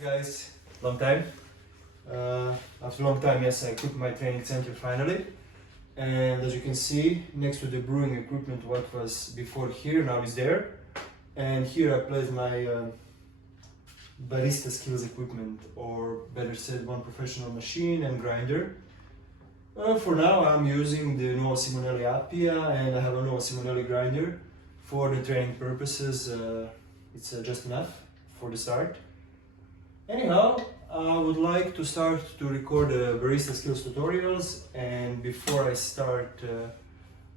Hey guys, long time. After a long time, yes, I quit my training center finally. And as you can see, next to the brewing equipment, what was before here, now is there. And here I placed my Barista Skills equipment, or better said, one professional machine and grinder. For now, I'm using the Nuovo Simonelli Appia, and I have a Nuovo Simonelli grinder. For the training purposes, it's just enough for the start. Anyhow, I would like to start to record Barista Skills tutorials, and before I start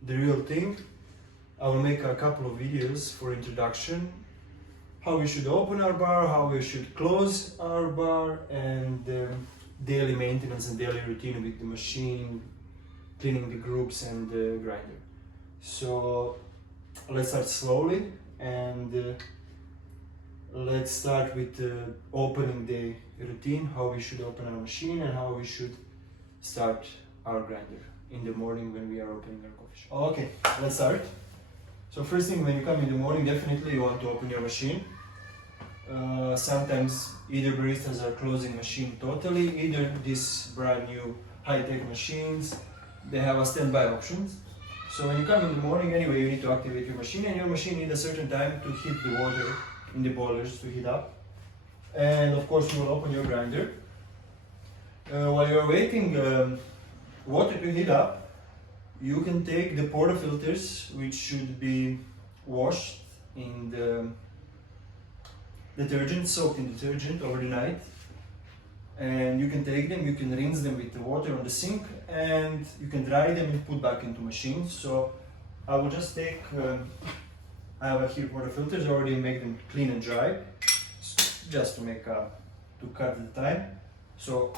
the real thing, I will make a couple of videos for introduction, how we should open our bar, how we should close our bar, and daily maintenance and daily routine with the machine, cleaning the groups and the grinder. So let's start slowly, and let's start with opening the routine, how we should open our machine and how we should start our grinder in the morning when we are opening our coffee shop. Okay, let's start. So first thing, when you come in the morning, definitely you want to open your machine. Sometimes either baristas are closing machine totally, either these brand new high-tech machines, they have a standby options. So when you come in the morning, anyway, you need to activate your machine, and your machine needs a certain time to heat the water in the boilers to heat up. And of course you will open your grinder. While you're waiting water to heat up, you can take the portafilters, which should be washed in the detergent, soaked in detergent over the night. And you can take them, you can rinse them with the water on the sink, and you can dry them and put back into machine. So I will just take I have here portafilters, already make them clean and dry, just to cut the time. So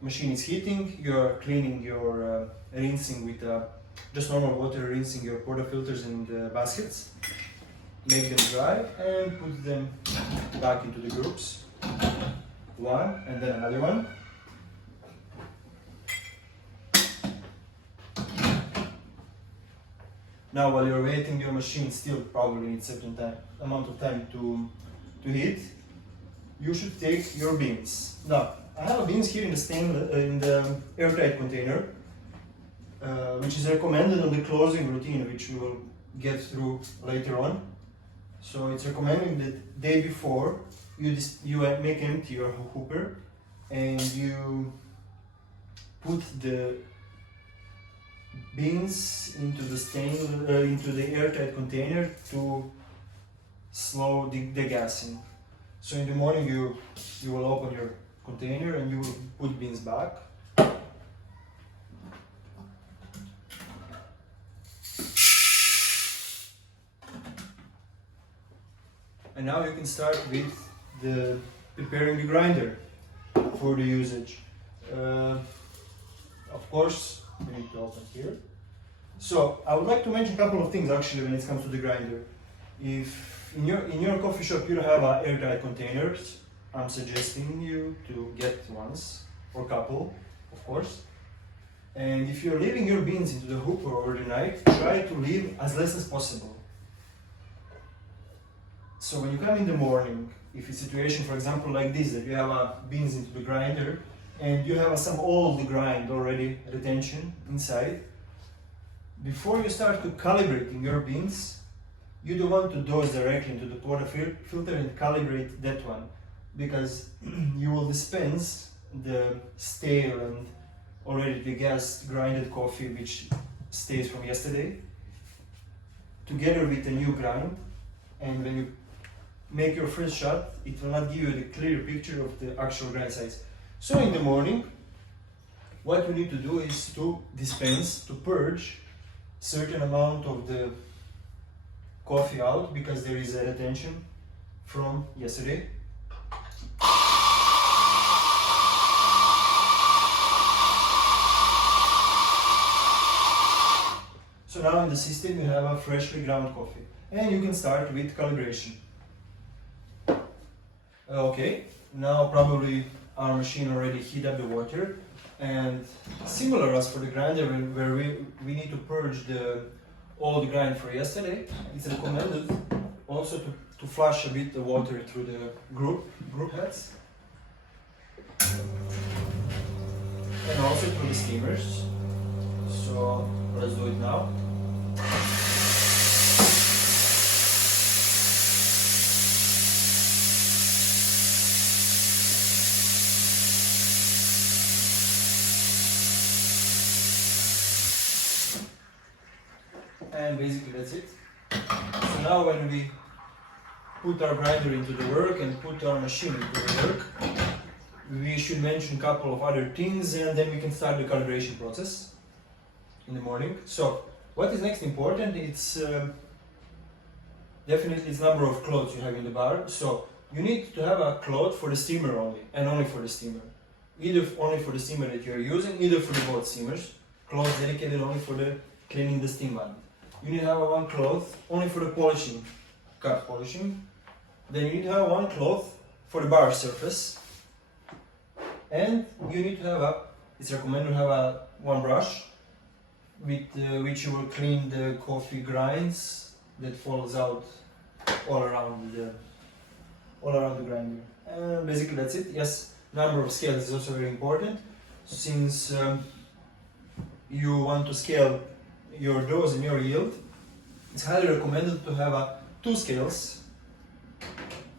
machine is heating, you're cleaning your rinsing with just normal water, rinsing your portafilters in the baskets, make them dry and put them back into the groups, one and then another one. Now while you're waiting, your machine still probably needs a certain amount of time to heat. You should take your beans. Now, I have beans here in the airtight container, which is recommended on the closing routine, which we will get through later on. So it's recommended that day before you make empty your hooper and you put the beans into the airtight container to slow the gassing. So in the morning you will open your container and you will put beans back. And now you can start with preparing the grinder for the usage. Of course, we need to open here. So I would like to mention a couple of things actually when it comes to the grinder. If in your coffee shop you don't have airtight containers, I'm suggesting you to get ones, or couple, of course. And if you're leaving your beans into the hooper over the night, try to leave as less as possible. So when you come in the morning, if it's a situation, for example, like this, that you have beans into the grinder, and you have some old grind already, retention inside, before you start to calibrating your beans, you don't want to dose directly into the portafilter and calibrate that one, because you will dispense the stale and already degassed grinded coffee which stays from yesterday together with a new grind, and when you make your first shot, it will not give you the clear picture of the actual grind size. So in the morning, what you need to do is to dispense, to purge certain amount of the coffee out, because there is a retention from yesterday. So now in the system you have a freshly ground coffee, and you can start with calibration. Okay, now probably our machine already heat up the water, and similar as for the grinder where we need to purge the old grind for yesterday, it's recommended also to flush a bit the water through the group heads, and also through the steamers. So let's do it now. And basically that's it. So now when we put our grinder into the work and put our machine into the work, we should mention a couple of other things, and then we can start the calibration process in the morning. So what is next important? It's definitely its number of cloths you have in the bar. So you need to have a cloth for the steamer only, and only for the steamer. Either only for the steamer that you're using, either for the both steamers. Cloth dedicated only for the cleaning the steam vent. You need to have one cloth only for the polishing, cup polishing. Then you need to have one cloth for the bar surface. And you need to have it's recommended to have one brush with which you will clean the coffee grinds that falls out all around the grinder. And basically that's it. Yes, number of scales is also very important. Since you want to scale your dose and your yield, it's highly recommended to have 2 scales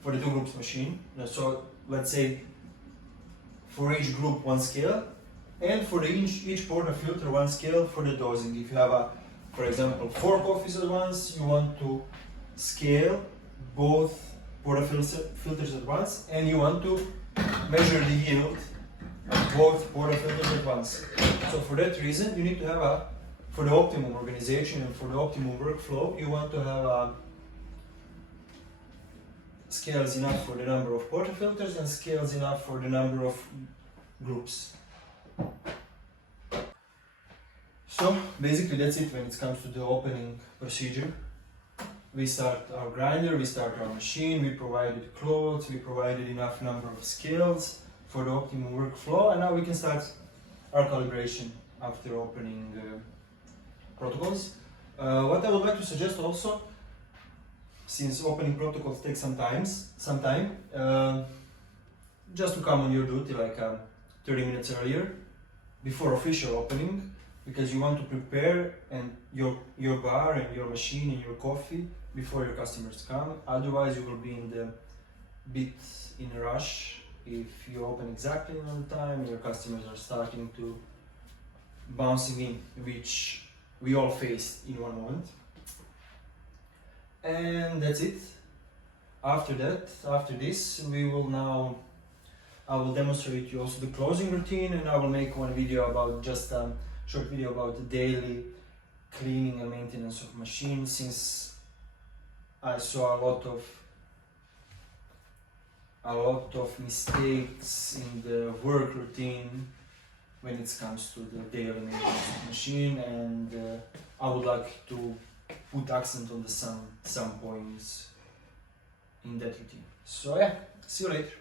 for the 2 groups machine. So let's say for each group 1 scale, and for each portafilter 1 scale for the dosing. If you have for example 4 coffees at once, you want to scale both portafilters at once, and you want to measure the yield of both portafilters at once. So for that reason you need to have for the optimum organization and for the optimum workflow, you want to have scales enough for the number of portafilters and scales enough for the number of groups. So basically that's it when it comes to the opening procedure. We start our grinder, we start our machine, we provided clothes, we provided enough number of scales for the optimum workflow, and now we can start our calibration after opening protocols. What I would like to suggest also, since opening protocols take some time, just to come on your duty like 30 minutes earlier before official opening, because you want to prepare and your bar and your machine and your coffee before your customers come. Otherwise you will be in a rush if you open exactly on time and your customers are starting to bouncing in, which we all face in one moment. And that's it. After this, I will demonstrate you also the closing routine, and I will make one video about short video about the daily cleaning and maintenance of machines, since I saw a lot of mistakes in the work routine when it comes to the daily maintenance of machine, and I would like to put accent on some points in that routine. So yeah, see you later.